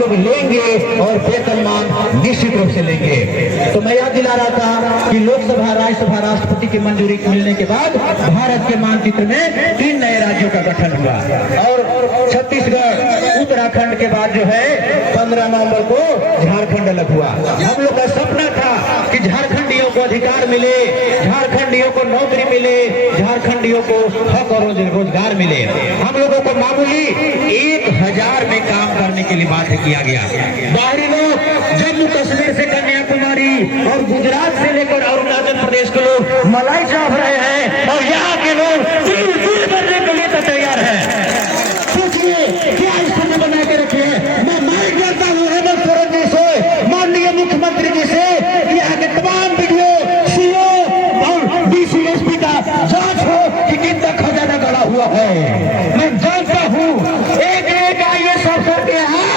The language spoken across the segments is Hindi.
लोग लेंगे और वेतनमान निश्चित रूप से लेंगे। तो मैं याद दिला रहा था कि लोकसभा, राज्यसभा, राष्ट्रपति की मंजूरी मिलने के बाद भारत के मानचित्र में 3 नए राज्यों का गठन हुआ और छत्तीसगढ़, उत्तराखंड के बाद जो है 15 नवंबर को झारखंड अलग हुआ। हम लोग का सपना था कि झारखंडियों को अधिकार मिले, झारखंडियों को नौकरी मिले, झारखंडियों को हक और रोजगार मिले। हम लोगों को मामूली 1000 में काम करने के लिए बाध्य किया गया। बाहरी लोग जम्मू कश्मीर से कन्याकुमारी और गुजरात से लेकर अरुणाचल प्रदेश के लोग मलाई चाप रहे हैं और यहाँ के लोग दिल करने के लिए तो तैयार है। सोचिए क्या स्थिति बना के रखे हैं। मैं माइक करता हूँ हेमंत सोरेन जी से, माननीय मुख्यमंत्री जी से, यहाँ के तमाम वीडियो सीओ और डीसीएसपी का जांच हो कि कितना खजाना गड़ा हुआ है। मैं जानता हूँ एक IAS अफसर के यहाँ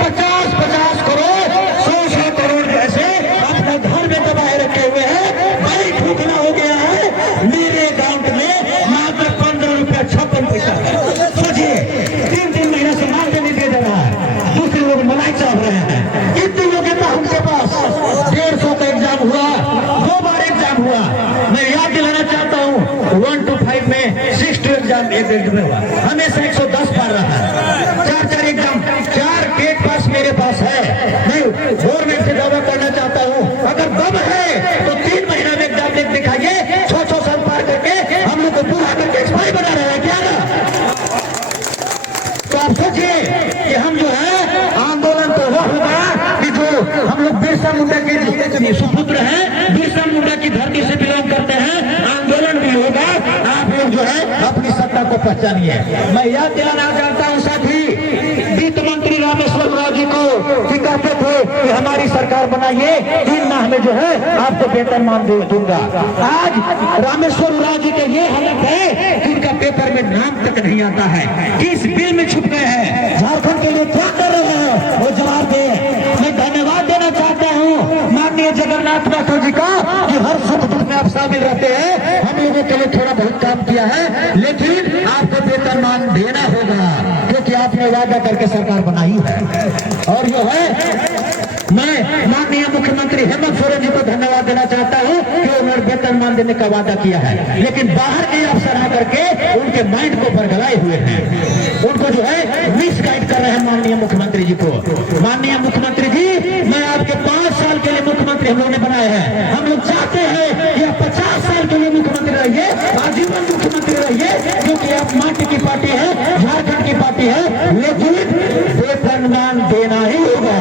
50-50 करोड़ 100 करोड़ पैसे अपने घर में दबाए रखे हुए हैं। बड़ी ठुकना हो गया है। मेरे अकाउंट में मात्र 15 रुपया 56 पैसा है। सोचिए 3 महीना से मानदेय नहीं दिया जा रहा है, दूसरे लोग मलाई चाह रहे हैं। इतनी योग्यता उनके पास। 150 का एग्जाम हुआ, 2 बार एग्जाम हुआ। मैं याद दिलाना चाहता हूँ 1 to 5 में 6 to एग्जाम एक में हुआ, हमेशा 110 पार रहा है। 4 एग्जाम, 4 टेट पास मेरे पास है। मैं गवर्नमेंट से दावा करना चाहता हूँ अगर दम है तो 3 महीना में एग्जाम लिख दिखाइए। 6 साल पार करके हम लोग को पूरा करके एक्सपायर बना रहे हैं क्या ना। तो आप सोचिए कि हम जो है आंदोलन तो वो होगा कि जो हम लोग बिरसा मुंडा के सुपुत्र हैं, बिरसा मुंडा की धरती से बिलोंग करते हैं। आंदोलन भी होगा, आप लोग जो है अपनी सत्ता को पहचानिए। मैं याद दिलाना चाहता हूँ साथी वित्त मंत्री रामेश्वर उरांव जी को कि कहते थे कि हमारी सरकार बनाइए, 3 माह में जो है आपको वेतनमान दूंगा। आज रामेश्वर उरांव जी के ये हालत है कि उनका पेपर में नाम तक नहीं आता है। किस बिल में छुप गए हैं? झारखंड के लिए क्या कर रहे हैं वो जवाब दे। मैं धन्यवाद देना चाहता हूँ माननीय जगन्नाथ महतो जी का कि हर सुख दुख में आप शामिल रहते हैं। हम लोगों के लिए थोड़ा बहुत काम किया है, लेकिन आपको वेतनमान देना होगा क्योंकि आपने वादा करके सरकार बनाई है। और जो है मैं माननीय मुख्यमंत्री हेमंत सोरेन जी को धन्यवाद देना चाहता हूं कि उन्होंने वेतनमान देने का वादा किया है, लेकिन बाहर के अफसर आकर के उनके माइंड को बरगलाए हुए हैं, उनको जो है मिस गाइड कर रहे हैं माननीय मुख्यमंत्री जी को। माननीय मुख्यमंत्री जी, मैं आपके 5 साल के लिए मुख्यमंत्री हम लोग ने बनाए हैं। हम लोग चाहते हैं कि आप 50 साल के लिए मुख्यमंत्री रहिए, आजीवन मुख्यमंत्री रहिए, क्योंकि आप माटी की पार्टी है, झारखंड की पार्टी है, लेकिन वेतनमान देना ही होगा।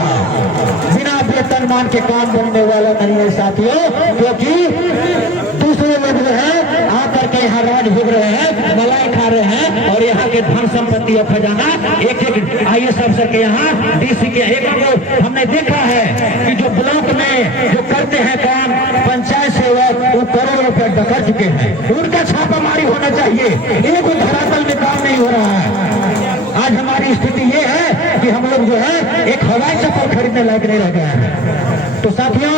बिना वेतनमान के काम बनने वाला नहीं है साथियों, क्योंकि दूसरे लोग जो है आकर के यहाँ राज भोग रहे हैं, मलाई खा रहे हैं और यहाँ के धन संपत्ति और खजाना एक IAS अफसर के यहाँ DC के एक लोग हमने देखा है कि जो ब्लॉक में जो करते हैं काम, पंचायत सेवक, वो करोड़ों रुपए डकर चुके हैं। उनका छापामारी होना चाहिए। एक धरातल में काम नहीं हो रहा है। आज हमारी स्थिति ये है कि हम लोग जो है एक हवाई चप्पल खरीदने लायक नहीं रह गए हैं। तो साथियों,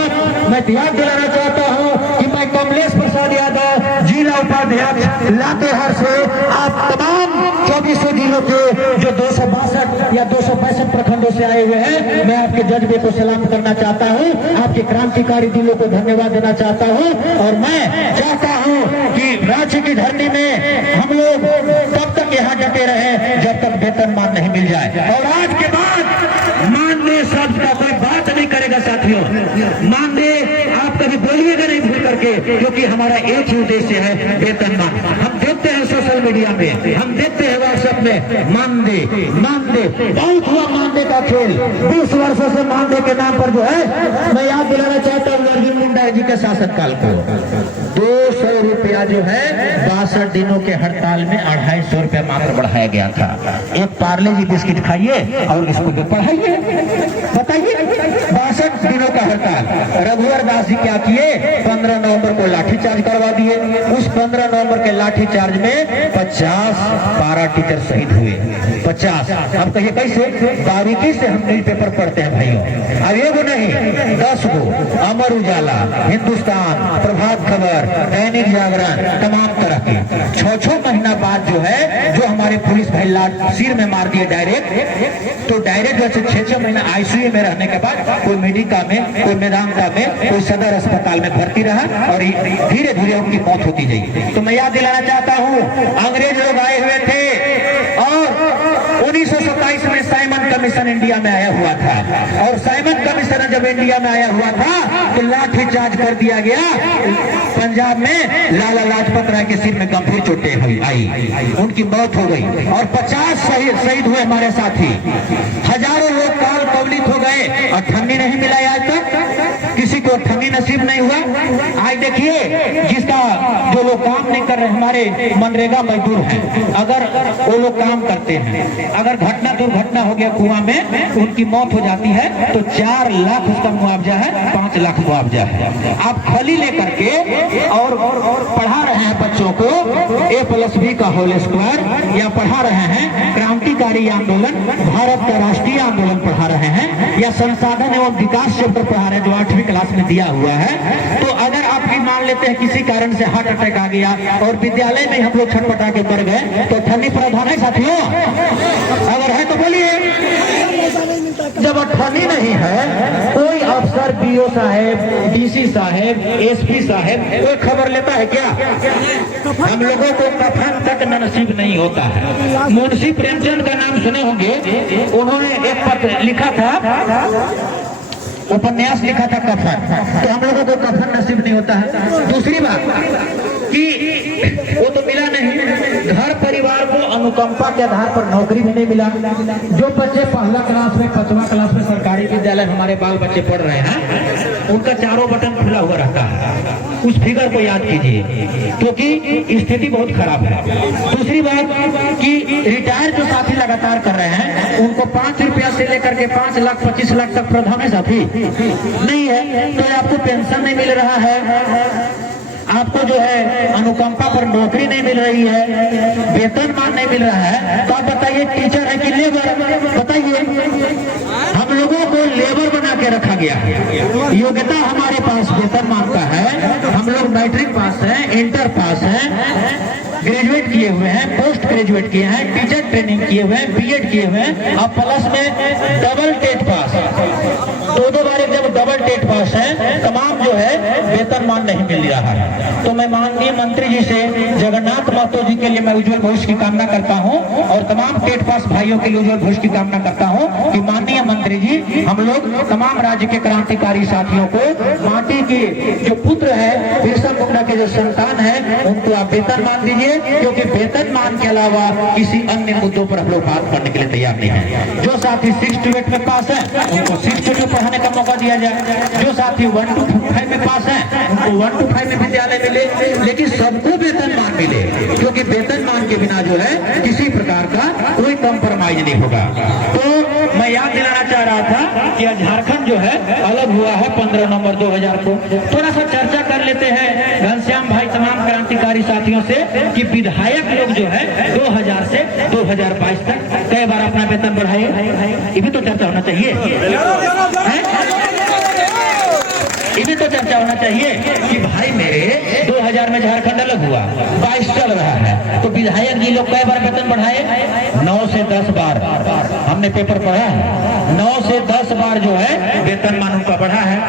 मैं याद दिलाना चाहता हूं कि मैं कमलेश प्रसाद यादव, जिला उपाध्यक्ष लातेहार से आप तमाम 24 जिलों के जो 262 या 265 प्रखंडों से आए हुए हैं, मैं आपके जज्बे को सलाम करना चाहता हूं, आपके क्रांतिकारी दिलों को धन्यवाद देना चाहता हूं। और मैं चाहता हूं कि राज्य की धरती में हम लोग तब तक यहाँ डटे रहे जब तक वेतनमान नहीं मिल जाए। और आज के बाद मानदेय शब्द का कोई बात नहीं करेगा साथियों। मानदेय आप कभी बोलिएगा नहीं भूल करके, क्योंकि हमारा एक ही उद्देश्य है वेतनमान। हम देखते हैं सोशल मीडिया में, हम देखते हैं व्हाट्सएप में मानदेय बहुत हुआ मानदेय का खेल। 20 वर्षों से मानदेय के नाम पर जो है, मैं याद दिलाना चाहता हूँ अर्जुन मुंडा जी के शासनकाल को 200 रुपया जो है 62 दिनों के हड़ताल में 250 रुपया मात्र बढ़ाया गया था। एक पार्ले जी बिस्किट खाइए और इसको पढ़ाइए। बताइए 62 दिनों का हड़ताल। रघुवर दास जी क्या किए? 15 नवंबर को लाठीचार्ज करवा दिए। उसके 15 नवंबर के लाठीचार्ज में 50 पारा टीचर शहीद हुए। 50। अब कहिए कैसे? बारीकी से हम न्यूज़पेपर पढ़ते हैं भाइयों। अब एगो नहीं 10 गो, अमर उजाला, हिंदुस्तान, प्रभात खबर, दैनिक जागरण, तमाम तरह के 6-6 महीना बाद जो है जो हमारे पुलिस भाई लाठ सिर में मार दिए डायरेक्ट। तो डायरेक्ट जैसे 6-6 महीना आईसीयू में रहने के बाद कोई मेडिका में, कोई मेदांता में, कोई सदर अस्पताल में भर्ती रहा और धीरे धीरे उनकी मौत होती गई। तो मैं याद दिलाना चाहता हूँ, अंग्रेज लोग आए हुए थे और 1927 में साइमन कमीशन इंडिया में आया हुआ था और साइमन कमीशन जब इंडिया में आया हुआ था तो लाठीचार्ज कर दिया गया। पंजाब में लाला लाजपत राय के सिर में गंभीर चोटें आई, उनकी मौत हो गई और 50 शहीद हुए हमारे साथी। हजारों लोग काल कवलित हो गए और ठन्नी नहीं मिला आज तक, किसी को ठन्नी नसीब नहीं हुआ। आज देखिए जिसका जो लोग काम नहीं कर रहे, हमारे मनरेगा मजदूर हैं, अगर वो लोग काम करते हैं, अगर दुर्घटना हो गया कुआं में, उनकी मौत हो जाती है तो 4 लाख उसका मुआवजा है, 5 लाख मुआवजा है। आप खली लेकर के और पढ़ा रहे हैं बच्चों को A+B का होल स्क्वायर, या पढ़ा रहे हैं क्रांतिकारी आंदोलन, भारत का राष्ट्रीय आंदोलन पढ़ा रहे हैं, या संसाधन एवं विकास चैप्टर पढ़ा रहे हैं जो 8वीं क्लास में दिया हुआ है। तो अगर आप भी मान लेते हैं किसी कारण से हार्ट अटैक आ गया और विद्यालय में हम लोग छटपटा के मर गए तो ठन्नी प्रावधान है साथियों? अगर है तो बोलिए। जब ठन्नी नहीं है, कोई अफसर बीओ साहब, डीसी साहब, एसपी साहब कोई खबर लेता है क्या? हम लोगों को कफन तक नसीब नहीं होता है। मुंशी प्रेमचंद का नाम सुने होंगे, उन्होंने एक पत्र लिखा था, उपन्यास लिखा था कफन। तो हम लोगों को कफन नसीब नहीं होता है। दूसरी बात कि वो तो मिला नहीं, घर परिवार को अनुकंपा के आधार पर नौकरी भी नहीं मिला। जो बच्चे पहला क्लास में, 5वां क्लास में सरकारी विद्यालय हमारे बाल बच्चे पढ़ रहे हैं, उनका चारों बटन खुला हुआ रहता है। उस फिगर को याद कीजिए क्योंकि स्थिति बहुत खराब है। दूसरी बात कि रिटायर जो साथी लगातार कर रहे हैं, उनको 5 रुपया से लेकर के 5 लाख 25 लाख तक प्रावधान है साथी नहीं है। तो आपको पेंशन नहीं मिल रहा है, आपको जो है अनुकंपा पर नौकरी नहीं मिल रही है, वेतनमान नहीं मिल रहा है, तो आप बताइए टीचर है कि लेबर? बताइए। हम लोगों को लेबर बना के रखा गया। योग्यता हमारे पास वेतनमान का है, हम लोग मैट्रिक पास हैं, इंटर पास हैं, ग्रेजुएट किए हुए हैं, पोस्ट ग्रेजुएट किए हैं, टीचर ट्रेनिंग किए हुए हैं, बीएड किए हुए हैं, अब प्लस में डबल टेट पास, 2 बार जब डबल टेट पास है, तमाम जो है वेतनमान नहीं मिल रहा है। तो मैं माननीय मंत्री जी से, जगन्नाथ महतो जी के लिए मैं उज्जवल भविष्य की कामना करता हूं और तमाम टेट पास भाइयों के लिए उज्जवल भविष्य की कामना करता हूं कि माननीय मंत्री जी, हम लोग तमाम राज्य के क्रांतिकारी साथियों को, माटी के जो पुत्र है, बिरसा मुंडा के जो संतान है, उनको आप वेतनमान दीजिए, क्योंकि वेतनमान के अलावा किसी अन्य मुद्दों पर हम लोग बात करने के लिए तैयार नहीं है। जो साथी 6 to 8 में पास है, उनको 6 to 8 पढ़ाने का मौका दिया जाए। जो साथी 1 to 5 में पास है, उनको 1 to 5 में विद्यालय मिले, लेकिन सबको वेतनमान मिले, क्योंकि वेतनमान के बिना जो है किसी प्रकार का कोई कंप्रोमाइज नहीं होगा। तो मैं याद दिलाना चाह रहा था कि झारखंड जो है अलग हुआ है 15 नवंबर 2000 को। थोड़ा सा चर्चा कर लेते हैं घनश्याम भाई तमाम क्रांतिकारी साथियों से कि विधायक लोग जो है 2000 से 2022 तक कई बार अपना वेतन बढ़ाए, ये भी तो चर्चा होना चाहिए, ये भी तो चर्चा होना चाहिए कि भाई मेरे 2000 में झारखंड अलग हुआ, 22 चल रहा है, तो विधायक जी लोग कई बार वेतन बढ़ाए? 9 से 10 बार। हमने पेपर पढ़ा है, 9 से 10 बार जो है वेतनमान उनका बढ़ा है।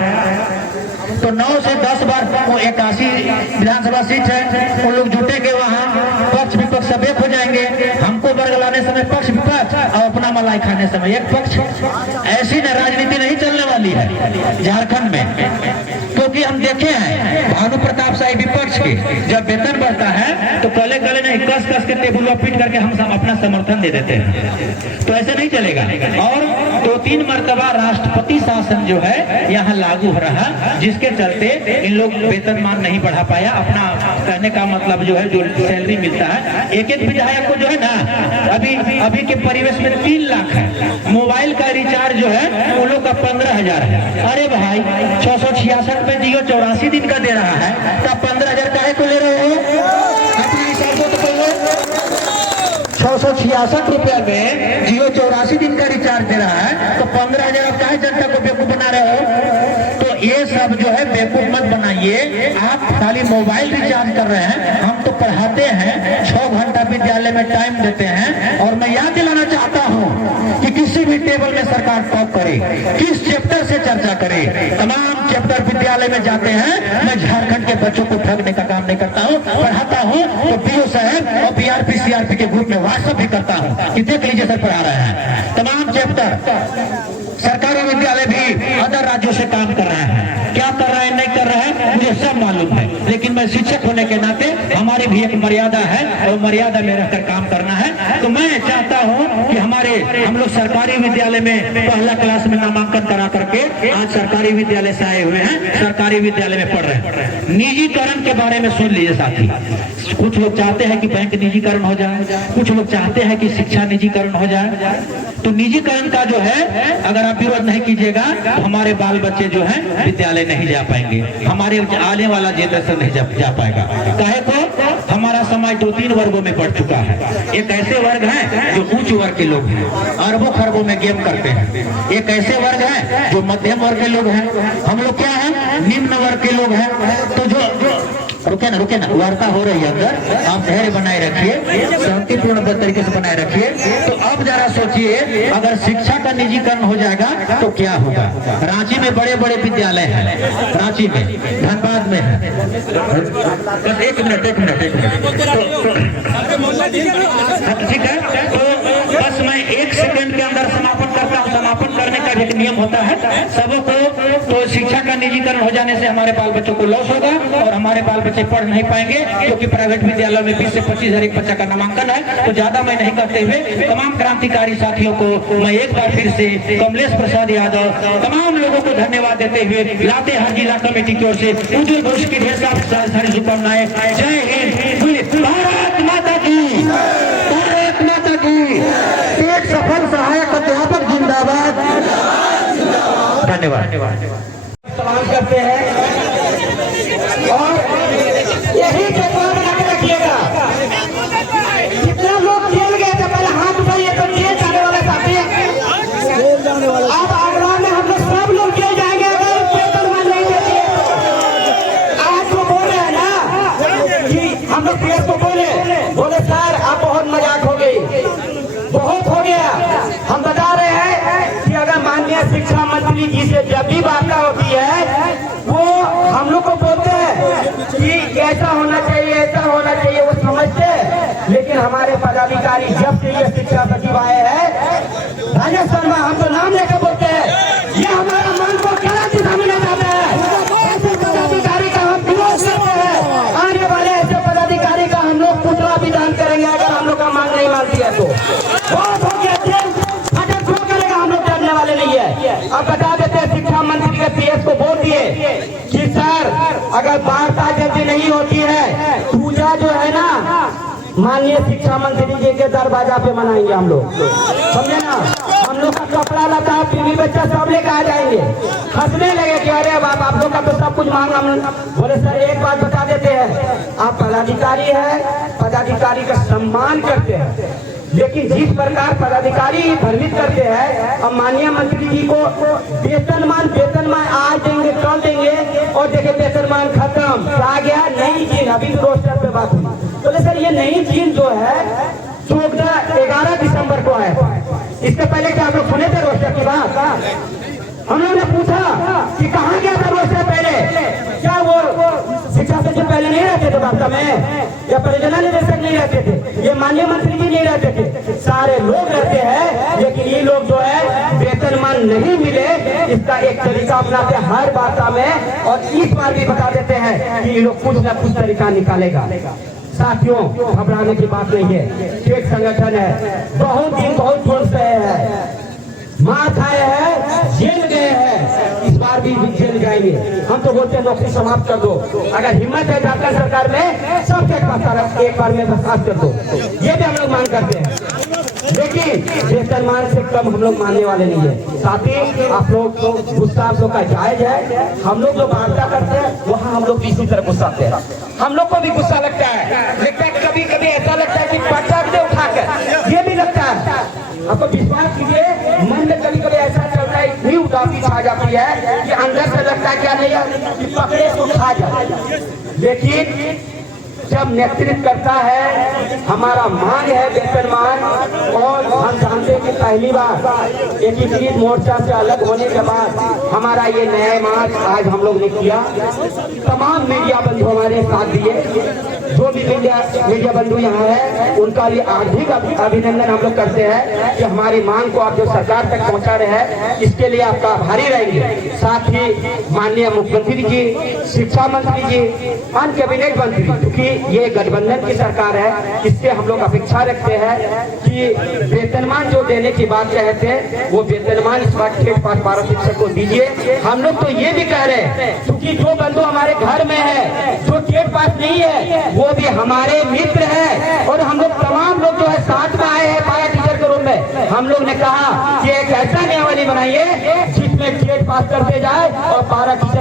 तो 9 से 10 बार, वो 81 विधानसभा सीट है, उन लोग जुटेंगे वहाँ, पक्ष विपक्ष सब एक हो जाएंगे। हमको वर्ग लाने समय पक्ष विपक्ष और अपना मलाई खाने समय एक पक्ष। ऐसी न राजनीति नहीं चलने वाली है झारखंड में, क्योंकि हम देखे हैं भानु प्रताप शाही विपक्ष के जब वेतन बढ़ता है तो कले नहीं, कस के टेबुल पर पीट करके हम अपना समर्थन दे देते हैं। तो ऐसे नहीं चलेगा। और 2-3 मरतबा राष्ट्रपति शासन जो है यहाँ लागू हो रहा, जिसके चलते इन लोग वेतनमान नहीं बढ़ा पाया। अपना कहने का मतलब जो है जो सैलरी मिलता है, एक विधायक को जो है ना, अभी के परिवेश में 3 लाख है। मोबाइल का रिचार्ज जो है उन लोग का तो 15,000 है। अरे भाई 666 पे जियो 84 दिन का दे रहा है, तो 15,000 काहे को ले रहे हो? अपने हिसाब से तो पहले 666 रुपया में जियो 84 दिन का रिचार्ज दे रहा है, तो 15,000 आप काहे जनता को बेवकूफ बना रहे हो? तो ये सब जो है बेवकूफ मत बनाइए। आप खाली मोबाइल रिचार्ज कर रहे हैं, हम तो पढ़ाते हैं, 6 घंटा विद्यालय में टाइम देते हैं। और मैं याद दिलाना चाहता हूँ कि किसी भी टेबल में सरकार टॉप करे, किस चैप्टर से चर्चा करे, तमाम चैप्टर विद्यालय में जाते हैं। मैं झारखंड के बच्चों को ठगने का काम नहीं करता हूँ, पढ़ाता हूँ तो पीओ साहब और बीआरपी सीआरपी के ग्रुप में व्हाट्सएप भी करता हूँ कि देख लीजिए सर पढ़ा रहे हैं। तमाम चैप्टर सरकारी विद्यालय भी अदर राज्यों से काम कर रहे हैं, क्या कर रहे हैं नहीं कर रहे हैं मुझे सब मालूम है, लेकिन मैं शिक्षक होने के नाते हमारी भी एक मर्यादा है और मर्यादा में रहकर काम करना है। तो मैं चाहता हूं कि हम लोग सरकारी विद्यालय में पहला क्लास में नामांकन करा करके आज सरकारी विद्यालय से आए हुए हैं, सरकारी विद्यालय में पढ़ रहे हैं। निजीकरण के बारे में सुन लीजिए साथी, कुछ लोग चाहते हैं कि बैंक निजीकरण हो जाए, कुछ लोग चाहते हैं कि शिक्षा निजीकरण हो जाए। तो निजीकरण का जो है अगर आप विरोध नहीं कीजिएगा तो हमारे बाल बच्चे जो हैं विद्यालय नहीं जा पाएंगे, हमारे आने वाला जनरेशन नहीं जा पाएगा। काहे को? हमारा समाज 2-3 वर्गों में बढ़ चुका है। एक ऐसे वर्ग हैं जो उच्च वर्ग के लोग हैं, अरबों खरबों में गेम करते हैं। एक ऐसे वर्ग है जो मध्यम वर्ग के लोग हैं। हम लोग क्या है? निम्न वर्ग के लोग हैं। तो जो रुके ना वार्ता हो रही है अंदर, आप धैर्य बनाए रखिए, शांतिपूर्ण तरीके से बनाए रखिए। तो अब जरा सोचिए अगर शिक्षा का निजीकरण हो जाएगा तो क्या होगा। रांची में बड़े बड़े विद्यालय हैं, रांची में, धनबाद में है। बस एक मिनट ठीक है। तो बस मैं 1 सेकंड के अंदर समापन करता हूँ। समापन करने का एक नियम होता है सबको। तो शिक्षा का निजीकरण हो जाने से हमारे बाल बच्चों को लॉस होगा और हमारे बाल बच्चे पढ़ नहीं पाएंगे, क्योंकि प्राइवेट विद्यालय में 20 से 25,000 एक बच्चा का नामांकन है। तो ज्यादा मैं नहीं करते हुए तमाम क्रांतिकारी साथियों को मैं एक बार फिर से कमलेश प्रसाद यादव तमाम लोगों को धन्यवाद देते हुए लातेहार जिला कमेटी की ओर से उज्जवल भविष्य की ढेर सारी शुभकामनाएं। जय हिंद, भारत माता की, भारत माता की। एक सफल सहायक अध्यापक जिंदाबाद। धन्यवाद। सलाम करते हैं और यही जवाब रखिएगा। कितना लोग खेल गए थे पहले हाथ उठाइए तो खेल जाने वाले साथी, अब आगरा में हम लोग सब लोग खेल जाएंगे अगर पेपर मान नहीं देते। आज वो बोल रहे हैं ना कि हम लोग प्रेस को बोले सर आप बहुत मजाक हो गई, बहुत हो गया। हम बता रहे हैं कि अगर माननीय शिक्षा मंत्री जी से जब भी वार्ता होती है वो हम लोग को बोलते हैं कि ऐसा होना चाहिए, ऐसा होना चाहिए, वो समझते हैं। लेकिन हमारे पदाधिकारी जब से ये शिक्षा सचिव आए हैं राजेश शर्मा, हम तो नाम लेकर बोलते हैं, ये हमारा मन को गलत दिशा में ले जाता है। ऐसे पदाधिकारी का हम विरोध करते हैं। आने वाले ऐसे पदाधिकारी का हम लोग पुतला भी दान करेंगे अगर हम लोग का मांग नहीं मानती है तो। बहुत हो गया, जो करेगा हम लोग डरने वाले नहीं है। अब बता देते हैं शिक्षा मंत्री के पीएस को बोल दिए कि सर अगर वार्ता जल्दी नहीं होती है, पूजा जो है ना माननीय शिक्षा मंत्री जी के दरवाजा पे मनाएंगे हम लोग, समझे ना। हम लोग का कपड़ा लता बीवी बच्चा सब लेकर आ जाएंगे। हंसने लगे कि अरे बाप आप लोग का तो सब कुछ मांग। हम बोले सर एक बात बता देते हैं, आप पदाधिकारी है, पदाधिकारी का सम्मान करते हैं, लेकिन जिस प्रकार पदाधिकारी भ्रमित करते हैं, अब माननीय मंत्री जी को वेतनमान आज देंगे कल देंगे और देखिए वेतनमान खत्म आ गया। नई चीज अभी रोस्टर पे बात हुई, बोले सर ये नई चीज जो है 11 दिसंबर को आया था, इससे पहले क्या आप लोग सुने थे रोस्टर की बात? हम लोगों ने पूछा कि कहाँ गया था रोस्टर पहले, क्या वो शिक्षा सचिव पहले नहीं रहते थे वार्ता में, या परियोजना निदेशक नहीं रहते थे, ये माननीय मंत्री जी नहीं रहते थे, सारे लोग रहते हैं। लेकिन ये लोग जो है वेतनमान नहीं मिले, इसका एक तरीका अपनाते हैं हर वार्ता में, और इस बार भी बता देते हैं कि ये लोग कुछ न कुछ तरीका निकालेगा। साथियों घबराने की बात नहीं है, एक संगठन है, बहुत दिन बहुत जोर से है, मार खाए हैं, जेल गए हैं, इस बार भी जेल जाएंगे। हम तो बोलते हैं नौकरी समाप्त कर दो, अगर हिम्मत है झारखंड सरकार में सबके पास एक बार में बर्खास्त कर दो, ये भी हम लोग मांग करते हैं। लेकिन वेतनमान से कम हम लोग मानने वाले नहीं है। साथ ही आप लोग तो गुस्सा आप लोग का जायज है। हम लोग जो वार्ता करते हैं वहाँ हम लोग इसी तरह गुस्साते हैं। हम लोग को भी गुस्सा लगता है, लेकिन कभी कभी ऐसा लगता है कि पटक दे उठाकर, ये भी लगता है। आपको विश्वास कीजिए, मन में कभी कभी ऐसा चलता है, इतनी उदासी छा जाती है कि अंदर से लगता है क्या नहीं कि पकड़े तो खा जाए। लेकिन जब नेतृत्व करता है, हमारा मांग है वेतनमान, और हम जानते हैं कि पहली बार एकीकृत मोर्चा से अलग होने के बाद हमारा ये नया मार्च आज हम लोग ने किया। तमाम मीडिया बंधु हमारे साथ दिए, जो भी मीडिया बंधु यहाँ है उनका ये हार्दिक अभिनंदन हम लोग करते हैं कि हमारी मांग को आप जो सरकार तक पहुँचा रहे हैं, इसके लिए आपका आभारी रहेंगे। साथ ही माननीय मुख्यमंत्री जी, शिक्षा मंत्री जी, अन्य कैबिनेट मंत्री, क्योंकि ये गठबंधन की सरकार है, इससे हम लोग अपेक्षा रखते हैं कि वेतनमान जो देने की बात कहे थे वो वेतनमान इस बार टेट पास 12 शिक्षक को दीजिए। हम लोग तो ये भी कह रहे हैं, क्योंकि जो बंधु हमारे घर में है जो टेट पास नहीं है वो भी हमारे मित्र है, और हम लोग तमाम लोग जो है साथ में आए हैं पारा टीचर के रूप में। हम लोग ने कहा कि एक ऐसा नियमावली बनाइए जिसमें टेट पास करते जाए और पारा टीचर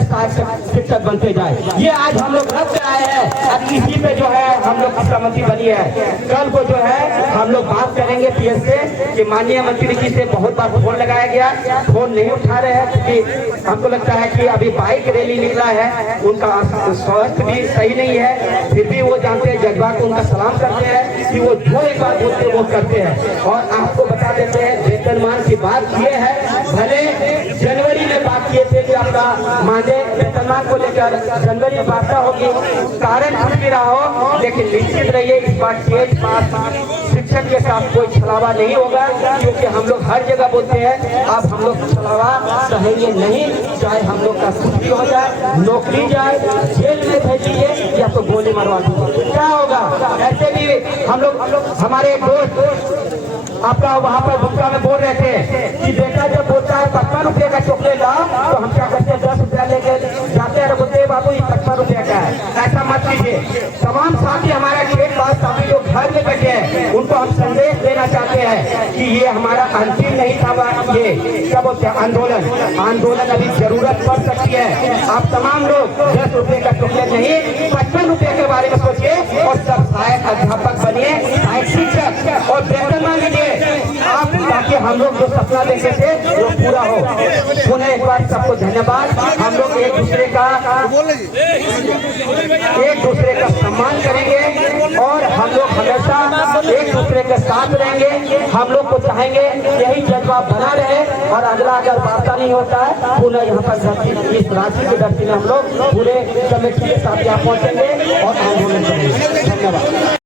शिक्षक बनते जाए। ये आज हम लोग रख आए हैं और इसी पे जो है हम लोग सहमति बनी है। कल को जो है हम लोग बात करेंगे पीएस से कि माननीय मंत्री जी से बहुत बार फोन लगाया गया, फोन नहीं उठा रहे हैं, क्योंकि हमको लगता है कि अभी बाइक रैली निकला है, उनका स्वास्थ्य भी सही नहीं है। फिर भी वो जानते हैं, जज्बा को उनका सलाम करते हैं कि वो जो एक बार बोलते हैं वो करते हैं। और आपको बता देते हैं, वेतनमान की बात किए है, भले जनवरी में बात किए थे कि आपका मानदेय वेतनमान को लेकर जनवरी में वार्ता होगी, कारण कुछ भी रहा हो, लेकिन निश्चित रहिए इस बार टेट पास शिक्षक के साथ कोई छलावा नहीं होगा, क्योंकि हम लोग हर जगह बोलते हैं अब हम लोग छलावा सहेंगे नहीं, चाहे हम लोग का कुछ भी हो जाए, नौकरी जाए, जेल में भेजिए या तो गोली मरवा दीजिए, क्या होगा। ऐसे भी हम लोग हमारे दोस्त आपका वहाँ पर गुप्ता में बोल रहे थे कि बेटा जब बोलता है 55 रुपये का चॉकलेट लाओ, तो हम क्या करते हैं 10 रुपया लेके जाते हैं, बोलते हैं बाबू ये 55 रुपये का है। ऐसा मत कीजिए। तमाम साथी हमारा टेट पास साथी जो घर में बैठे हैं उनको हम संदेश देना चाहते हैं कि ये हमारा अंतिम नहीं था, ये क्या बोलते हैं आंदोलन अभी जरूरत पड़ सकती है। आप तमाम लोग 10 रुपये का चॉकलेट नहीं 55 रुपये के बारे में सोचिए और सब सहायक अध्यापक बनिए, सहायक शिक्षक, और वेतन मांगिए आप, ताकि हम लोग जो सपना देखे थे वो पूरा हो। पुनः एक बार सबको धन्यवाद। हम लोग एक दूसरे का सम्मान करेंगे और हम लोग हमेशा एक दूसरे के साथ रहेंगे। हम लोग को चाहेंगे यही जज्बा बना रहे, और अगला अगर वार्ता नहीं होता है पुनः यहाँ पर इस राशि के धरती में हम लोग पूरे कमेटी के साथ यहाँ पहुँचेंगे और आंदोलन करेंगे। धन्यवाद।